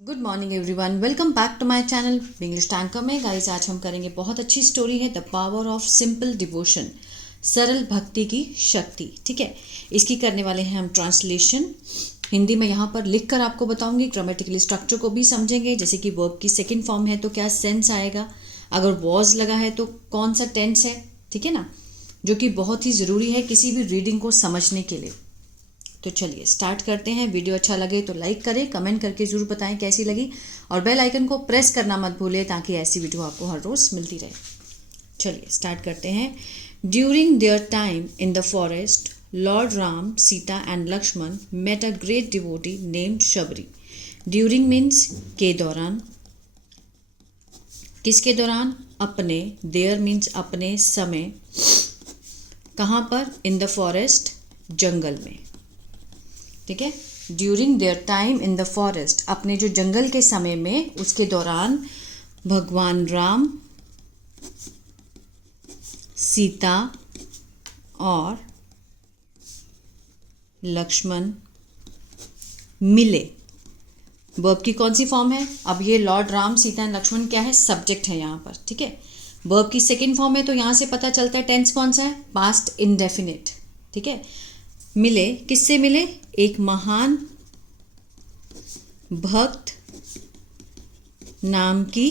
Good morning everyone, welcome back to my channel English tanker में। Guys, आज हम करेंगे बहुत अच्छी स्टोरी है the power of simple devotion, सरल भक्ति की शक्ति। ठीक है, इसकी करने वाले हैं हम ट्रांसलेशन। हिंदी में यहाँ पर लिख कर आपको बताऊंगी, ग्रामेटिकली स्ट्रक्चर को भी समझेंगे, जैसे कि वर्ब की सेकेंड फॉर्म है तो क्या सेंस आएगा, अगर वॉज लगा है तो कौन सा टेंस है, ठीक है ना, जो कि बहुत ही ज़रूरी है किसी भी रीडिंग को समझने के लिए। तो चलिए स्टार्ट करते हैं। वीडियो अच्छा लगे तो लाइक करें, कमेंट करके ज़रूर बताएं कैसी लगी, और बेल आइकन को प्रेस करना मत भूलें ताकि ऐसी वीडियो आपको हर रोज़ मिलती रहे। चलिए स्टार्ट करते हैं। During their time in the forest, Lord Ram, Sita and Lakshman met a great devotee named Shabari. During means के दौरान, किसके दौरान, अपने, देयर मीन्स अपने, समय, कहाँ पर, इन द फॉरेस्ट, जंगल में। ठीक है, during their time in the forest, अपने जो जंगल के समय में, उसके दौरान भगवान राम, सीता और लक्ष्मण मिले। वर्ब की कौन सी फॉर्म है, अब ये लॉर्ड राम, सीता एंड लक्ष्मण क्या है, सब्जेक्ट है यहाँ पर। ठीक है, वर्ब की सेकेंड फॉर्म है तो यहाँ से पता चलता है टेंस कौन सा है, पास्ट इंडेफिनिट। ठीक है, मिले, किससे मिले, एक महान भक्त नाम की,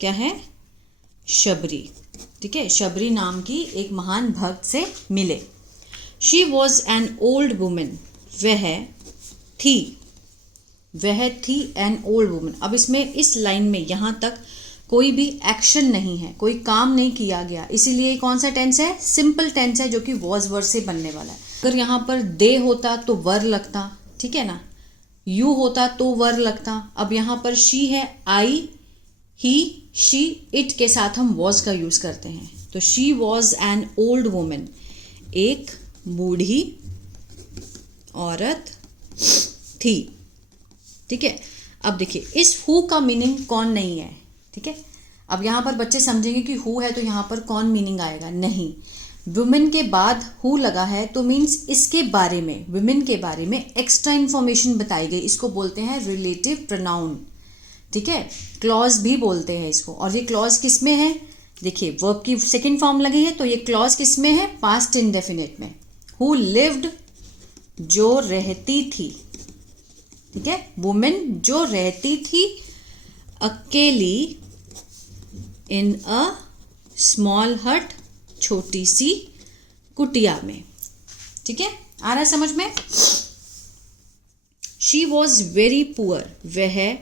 क्या है, शबरी। ठीक है, शबरी नाम की एक महान भक्त से मिले। She was an old women, वह थी एन ओल्ड वुमेन। अब इसमें इस लाइन में यहाँ तक कोई भी एक्शन नहीं है, कोई काम नहीं किया गया, इसीलिए कौन सा टेंस है, सिंपल टेंस है, जो कि वॉज वर्ड से बनने वाला है। अगर यहाँ पर दे होता तो वर लगता, ठीक है ना, यू होता तो वर लगता। अब यहाँ पर शी है, आई, ही, शी, इट के साथ हम वॉज का यूज करते हैं। तो she was an old women, एक बूढ़ी औरत थी। ठीक है, अब देखिए इस हु का मीनिंग कौन नहीं है। ठीक है, अब यहाँ पर बच्चे समझेंगे कि हु है तो यहाँ पर कौन मीनिंग आएगा, नहीं, वुमेन के बाद हु लगा है तो मीन्स इसके बारे में, वुमेन के बारे में एक्स्ट्रा इन्फॉर्मेशन बताई गई, इसको बोलते हैं रिलेटिव प्रोनाउन। ठीक है, क्लॉज भी बोलते हैं इसको। और ये क्लॉज किस में है, देखिए वर्ब की सेकेंड फॉर्म लगी है तो ये क्लॉज किस में है, पास्ट इंडेफिनिट में। हु लिव्ड, जो रहती थी। ठीक है, वुमेन जो रहती थी अकेली, इन अ स्मॉल हट, छोटी सी कुटिया में। ठीक है, आ रहा है समझ में। शी वॉज वेरी पुअर, वह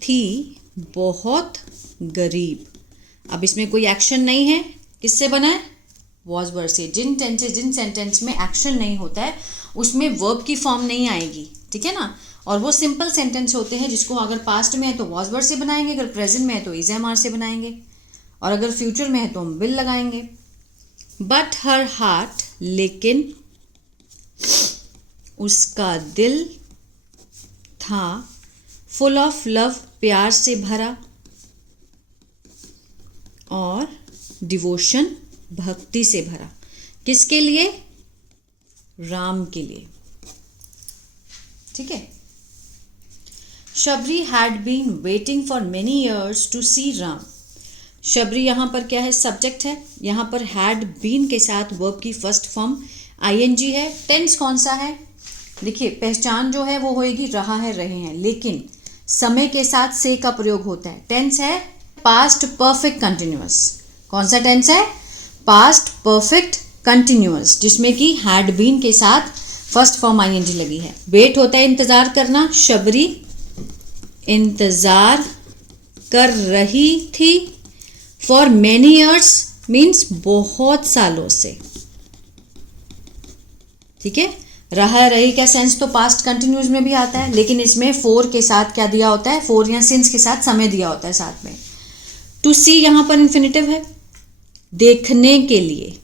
थी बहुत गरीब। अब इसमें कोई एक्शन नहीं है, किससे बना है, वॉज वर्ड से। जिन सेंटेंस में एक्शन नहीं होता है उसमें वर्ब की फॉर्म नहीं आएगी। ठीक है ना, और वो सिंपल सेंटेंस होते हैं जिसको अगर पास्ट में है तो वॉज वर्ड से बनाएंगे, अगर प्रेजेंट में है तो इज एम आर से बनाएंगे, और अगर फ्यूचर में है तो हम विल लगाएंगे। बट हर हार्ट, लेकिन उसका दिल था, फुल ऑफ लव, प्यार से भरा, और डिवोशन, भक्ति से भरा। किसके लिए, राम के लिए। ठीक है, Shabari had been waiting for many years to see Ram. Shabari यहाँ पर क्या है, सब्जेक्ट है। यहाँ पर हैड बीन के साथ वर्ब की फर्स्ट फॉर्म आईएनजी है। टेंस कौन सा है, देखिए पहचान जो है वो होएगी रहा है, रहे हैं, लेकिन समय के साथ से का प्रयोग होता है। टेंस है पास्ट परफेक्ट कंटिन्यूअस। कौन सा टेंस है, पास्ट परफेक्ट कंटिन्यूअस, जिसमें कि हैड बीन के साथ फर्स्ट फॉर्म आईएनजी लगी है। वेट होता है इंतजार करना, शबरी इंतजार कर रही थी। फॉर मेनी ईयर्स मीन्स बहुत सालों से। ठीक है, रहा रही का सेंस तो पास्ट कंटिन्यूस में भी आता है, लेकिन इसमें फोर के साथ क्या दिया होता है, फोर या सिंस के साथ समय दिया होता है साथ में। टू सी यहाँ पर इन्फिनिटिव है, देखने के लिए,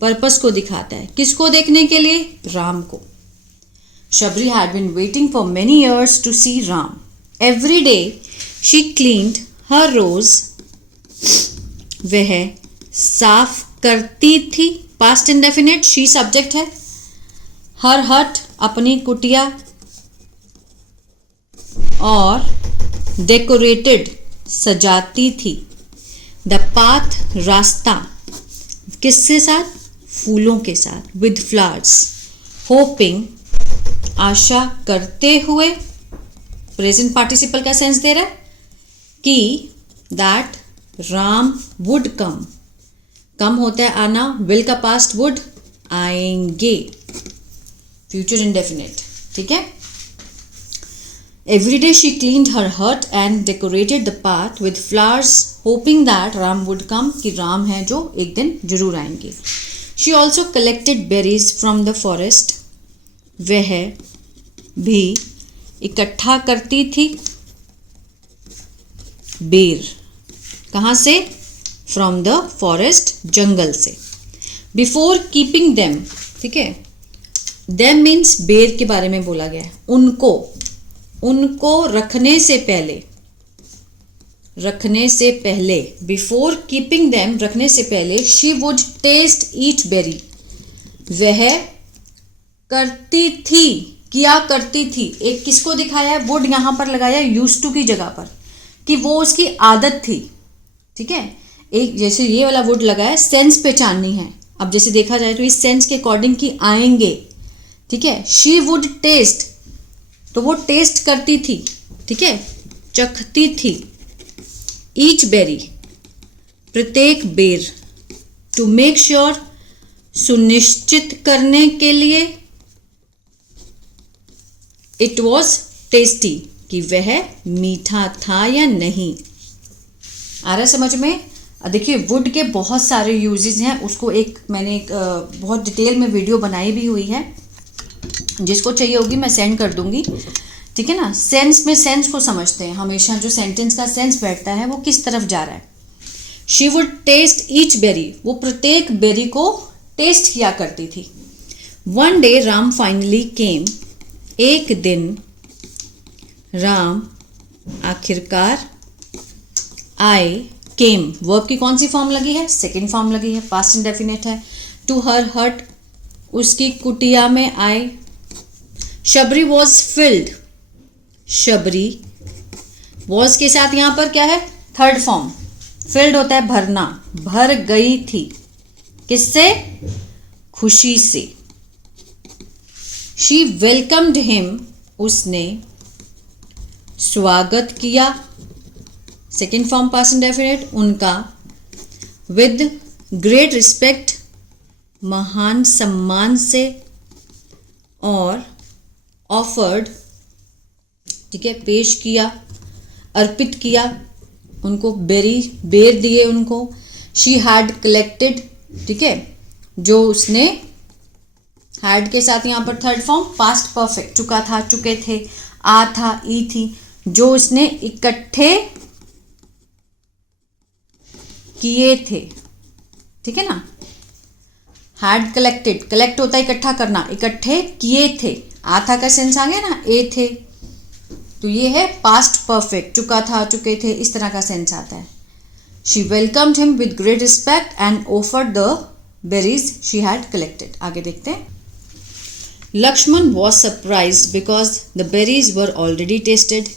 पर्पस को दिखाता है, किसको देखने के लिए, राम को। Shabari had been waiting for many years to see Ram. Every day she cleaned her रोज, वह साफ करती थी, पास्ट इंडेफिनिट, शी सब्जेक्ट है। हर हट, अपनी कुटिया, और डेकोरेटेड सजाती थी, द पाथ रास्ता, किसके साथ? फूलों के साथ, विद फ्लावर्स, होपिंग आशा करते हुए, प्रेजेंट पार्टिसिपल का सेंस दे रहा है कि दैट राम वुड कम, कम होता है आना, विल का पास्ट वुड, आएंगे, फ्यूचर इंडेफिनिट, ठीक है। Every day she cleaned her hut and decorated the path with flowers, hoping that Ram would come, कि राम है जो एक दिन जरूर आएंगे। She also collected berries from the forest, वह भी इकट्ठा करती थी बेर, कहाँ से? From the forest, जंगल से। Before keeping them, ठीक है, them means बेर के बारे में बोला गया है, उनको रखने से पहले, बिफोर कीपिंग देम, रखने से पहले, she would taste each berry, वह करती थी, किया करती थी, एक किसको दिखाया है? वुड यहां पर लगाया यूज्ड टू की जगह पर, कि वो उसकी आदत थी, ठीक है। एक जैसे ये वाला वुड लगा है, सेंस पहचाननी है, अब जैसे देखा जाए तो इस सेंस के अकॉर्डिंग कि आएंगे, ठीक है। शी वुड टेस्ट, तो वो टेस्ट करती थी, ठीक है, चखती थी, ईच बेरी, प्रत्येक बेर, टू मेक श्योर, सुनिश्चित करने के लिए, इट वॉज टेस्टी, कि वह मीठा था या नहीं। आ रहा समझ में? देखिए वुड के बहुत सारे यूजेस हैं, उसको मैंने बहुत डिटेल में वीडियो बनाई भी हुई है, जिसको चाहिए होगी मैं सेंड कर दूंगी, ठीक है ना। सेंस में सेंस को समझते हैं हमेशा, जो सेंटेंस का सेंस बैठता है वो किस तरफ जा रहा है। She would taste each berry, वो प्रत्येक बेरी को टेस्ट किया करती थी। One day Ram finally came, एक दिन राम आखिरकार आए। केम वर्ब की कौन सी फॉर्म लगी है? सेकेंड फॉर्म लगी है, पास्ट इंडेफिनिट है। टू हर हट, उसकी कुटिया में आए। Shabari was filled, Shabari was के साथ यहां पर क्या है? Third form. फिल्ड होता है भरना, भर गई थी, किससे? खुशी से। शी वेलकम्ड हिम, उसने स्वागत किया, सेकेंड फॉर्म पास्ट इंडेफिनिट, उनका। विद ग्रेट रिस्पेक्ट, महान सम्मान से। और ऑफर्ड, ठीक है, पेश किया, अर्पित किया, उनको बेर दिए उनको। शी हैड कलेक्टेड, ठीक है, जो उसने, हैड के साथ यहाँ पर थर्ड फॉर्म पास्ट परफेक्ट, चुका था, चुके थे, आ था, ई थी, जो उसने इकट्ठे किए थे, ठीक है ना। हैड कलेक्टेड, कलेक्ट होता है इकट्ठा करना, इकट्ठे किए थे, आ था का सेंस आ गया ना, ए थे, तो ये है पास्ट परफेक्ट, चुका था, चुके थे, इस तरह का सेंस आता है। She welcomed him with great respect and offered the berries she had collected. आगे देखते हैं। Lakshman was surprised because the berries were already tasted.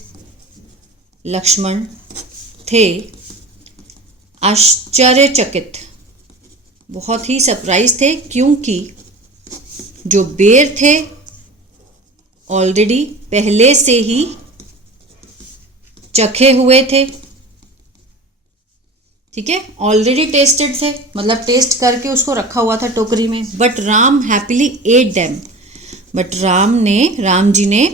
Lakshman थे आश्चर्यचकित, बहुत ही सरप्राइज थे, क्योंकि जो बेर थे ऑलरेडी पहले से ही चखे हुए थे, ठीक है, ऑलरेडी टेस्टेड थे, मतलब टेस्ट करके उसको रखा हुआ था टोकरी में। But Ram happily ate them, but Ram ji ने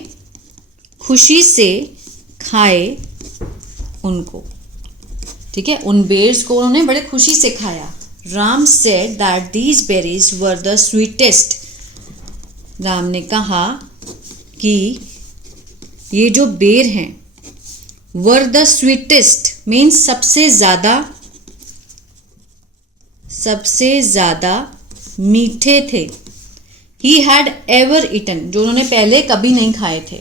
खुशी से खाए उनको, ठीक है, उन बेर्स को उन्होंने बड़े खुशी से खाया। Ram said that these berries were the sweetest, Ram ने कहा कि ये जो बेर हैं, वर द स्वीटेस्ट मीन्स सबसे ज़्यादा मीठे थे। ही हैड एवर ईटन, जो उन्होंने पहले कभी नहीं खाए थे,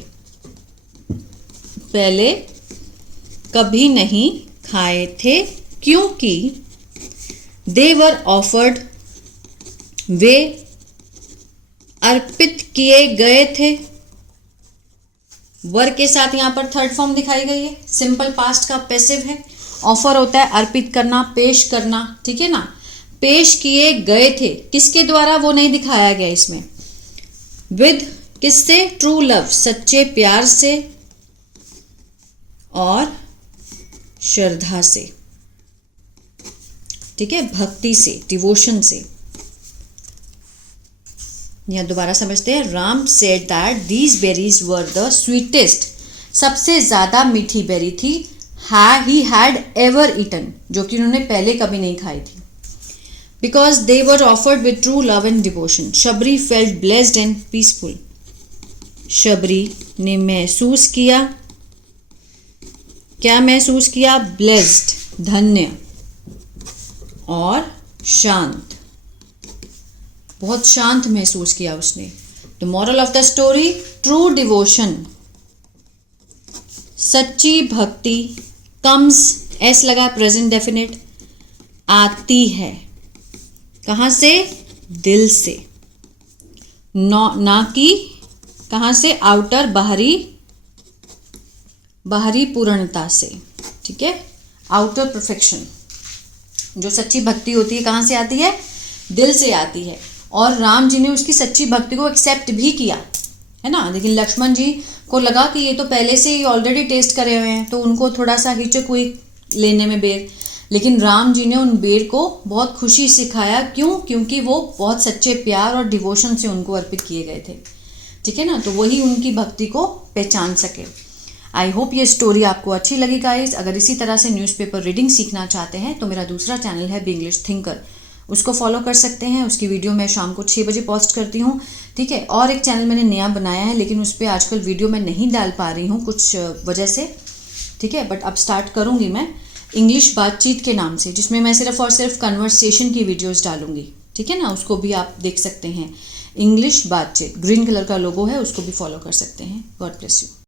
पहले कभी नहीं खाए थे, क्योंकि दे वर ऑफर्ड, वे अर्पित किए गए थे, वर्क के साथ यहाँ पर थर्ड फॉर्म दिखाई गई है, सिंपल पास्ट का पैसिव है। ऑफर होता है अर्पित करना, पेश करना, ठीक है ना। पेश किए गए थे, किसके द्वारा वो नहीं दिखाया गया इसमें। विद किससे, ट्रू लव, सच्चे प्यार से और श्रद्धा से, ठीक है, भक्ति से, डिवोशन से। यहां दोबारा समझते हैं। Ram said that these berries were the sweetest, सबसे ज्यादा मीठी बेरी थी, ही हैड एवर ईटन, जो कि उन्होंने पहले कभी नहीं खाई थी। Because they were offered with true love and devotion, Shabari felt blessed and peaceful, Shabari ने महसूस किया, क्या महसूस किया, ब्लेस्ड, धन्य और शांत, बहुत शांत महसूस किया उसने। The moral of the story, true devotion, सच्ची भक्ति, कम्स, एस लगा प्रेजेंट डेफिनेट, आती है, कहाँ से, दिल से, ना कि कहाँ से, आउटर, बाहरी पूर्णता से, ठीक है, आउटर परफेक्शन। जो सच्ची भक्ति होती है कहाँ से आती है, दिल से आती है। और राम जी ने उसकी सच्ची भक्ति को एक्सेप्ट भी किया, है ना। लेकिन लक्ष्मण जी को लगा कि ये तो पहले से ही ऑलरेडी टेस्ट करे हुए हैं, तो उनको थोड़ा सा हिचक हुई लेने में बेर। लेकिन राम जी ने उन बेर को बहुत खुशी से खाया, क्यों, क्योंकि वो बहुत सच्चे प्यार और डिवोशन से उनको अर्पित किए गए थे, ठीक है ना। तो वही उनकी भक्ति को पहचान सके। आई होप ये स्टोरी आपको अच्छी लगी गाइज। अगर इसी तरह से न्यूज़पेपर रीडिंग सीखना चाहते हैं तो मेरा दूसरा चैनल है बी इंग्लिश थिंकर, उसको फॉलो कर सकते हैं। उसकी वीडियो मैं शाम को 6 बजे पोस्ट करती हूँ, ठीक है। और एक चैनल मैंने नया बनाया है, लेकिन उस पर आजकल वीडियो मैं नहीं डाल पा रही हूँ कुछ वजह से, ठीक है। बट अब स्टार्ट करूँगी मैं इंग्लिश बातचीत के नाम से, जिसमें मैं सिर्फ और सिर्फ कन्वर्सेशन की वीडियोज़ डालूंगी, ठीक है ना। उसको भी आप देख सकते हैं, इंग्लिश बातचीत, ग्रीन कलर का लोगो है, उसको भी फॉलो कर सकते हैं। God bless you.